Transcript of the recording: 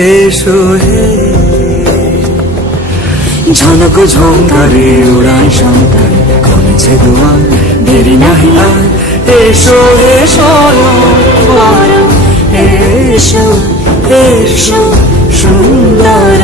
এসো হে ঝনক ঝঙ্কারে উড়ায় শঙ্কার কমেছে দুয়ার দেরি নাহি আর এসো এসো এসো এসো সুন্দর